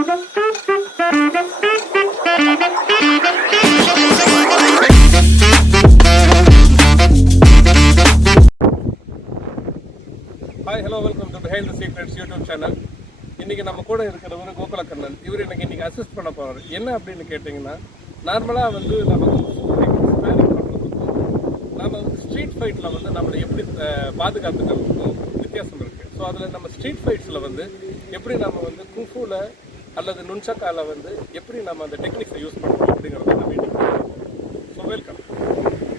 Hi hello welcome to behind the secrets YouTube channel. இன்றைக்கி நம்ம கூட இருக்கிறவர் கோகுலக்கண்ணன். இவர் எனக்கு இன்றைக்கி அசிஸ்ட் பண்ண போகிறார். என்ன அப்படின்னு கேட்டிங்கன்னா, நார்மலாக வந்து நம்ம ஸ்பேரிங் பண்ணுறதுக்கும் நம்ம வந்து ஸ்ட்ரீட் ஃபைட்டில் வந்து நம்மளை எப்படி பாதுகாத்துக்கிறதுக்கும் வித்தியாசம் இருக்குது. ஸோ அதில் நம்ம ஸ்ட்ரீட் ஃபைட்ஸில் வந்து எப்படி நம்ம வந்து குங்ஃபூவில் அல்லது நுன்சக்காவில் வந்து எப்படி நம்ம அந்த டெக்னிக்ஸை யூஸ் பண்ணுறோம் அப்படிங்கிறத நம்ம இன்றைக்கி. So welcome.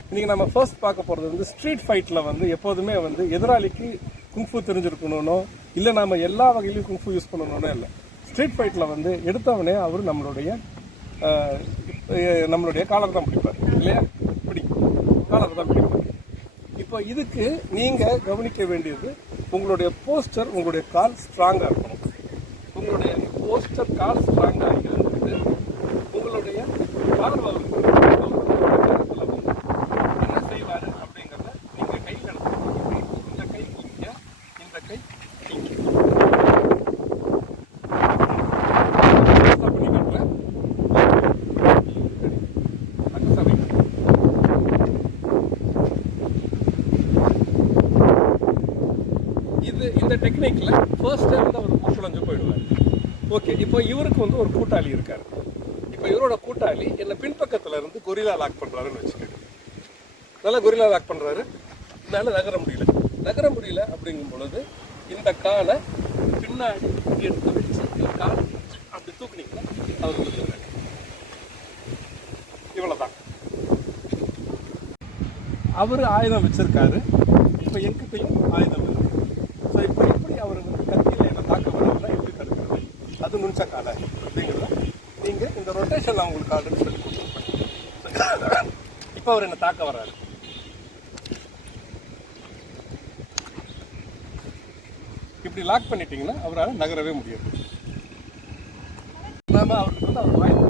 இன்றைக்கி நம்ம ஃபர்ஸ்ட் பார்க்க போகிறது வந்து ஸ்ட்ரீட் ஃபைட்டில் வந்து எப்போதுமே வந்து எதிராளிக்கு குங்ஃபூ தெரிஞ்சிருக்கணும்னோ இல்லை நம்ம எல்லா வகையிலையும் குங்ஃபூ யூஸ் பண்ணணும்னோ இல்லை. ஸ்ட்ரீட் ஃபைட்டில் வந்து எடுத்தவனே அவர் நம்மளுடைய காலர் தான் பிடிப்பார் இல்லையா? இப்படி காலர் தான் பிடிப்பார். இப்போ இதுக்கு நீங்கள் கவனிக்க வேண்டியது உங்களுடைய போஸ்டர், உங்களுடைய கால் ஸ்ட்ராங்காக இருக்கணும். உங்களுடைய போஸ்டர் கால் ஸ்ட்ராங்காக இருந்தது உங்களுடைய காலர் அவருக்கு என்ன செய்வார் அப்படிங்கிறத நீங்கள் கையில் எடுத்துக்கணும். இந்த கை இங்கே, இந்த கை இங்கே பண்ணி காட்டுறேன். இந்த டெக்னிக்கில் ஃபர்ஸ்ட் வந்து அவர் மூச்சுலஞ்சு போயிடுவார். ஓகே, இப்போ இவருக்கு வந்து ஒரு கூட்டாளி இருக்கார். இப்போ இவரோட கூட்டாளி என்னை பின்பக்கத்தில் இருந்து கொரில்லா லாக் பண்ணுறாருன்னு வச்சுக்கோங்க. நல்லா கொரில்லா லாக் பண்ணுறாரு. என்னால் நகர முடியல அப்படிங்கும் பொழுது இந்த காலை பின்னாடி எடுத்து வச்சு இந்த கால் அப்படி தூக்குனீங்கன்னா அவர் விழுந்துடுறாரு. இவ்வளோதான். அவர் ஆயுதம் வச்சிருக்காரு. இப்போ என்கிட்டையும் ஆயுதம் இருக்கு. ஸோ இப்போ எப்படி அவர் வந்து கத்தியில் என்னை தாக்க வராதுன்னா எப்படி தடுக்கிறது, அது நுண்சக்காலை அப்படிங்கிறத நீங்கள் இந்த ரொட்டேஷன் அவங்களுக்கு ஆல்ரெடி சொல்லி கொடுத்துருப்பேன். இப்போ அவர் என்னை தாக்க வர்றாரு. இப்படி லாக் பண்ணிட்டீங்கன்னா அவரால் நகரவே முடியாது. நாம அவருக்கு வந்து அவர் வாய்ப்பு.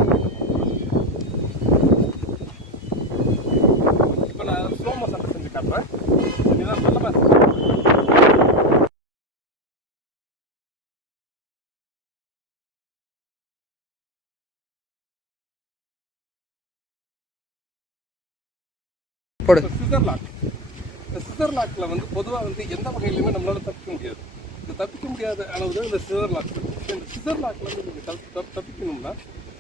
இப்போ நான் ஸ்லோ மோஷன் செஞ்சு காட்டுறேன். இதான் நல்ல மாதிரி சிசர் லாக். இந்த சிசர் லாக்கில் வந்து பொதுவாக வந்து எந்த வகையிலுமே நம்மளால தப்பிக்க முடியாது. இந்த தப்பிக்க முடியாத அளவு தான் இந்த சிசர் லாக். இந்த சிசர் லாக்கில் வந்து நீங்கள் தப்பிக்கணும்னா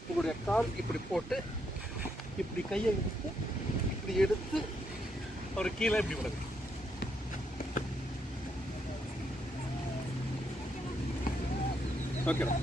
உங்களுடைய கால் இப்படி போட்டு இப்படி கையை இப்படி எடுத்து ஒரு கீழே இப்படி விடுங்க. ஓகேடா.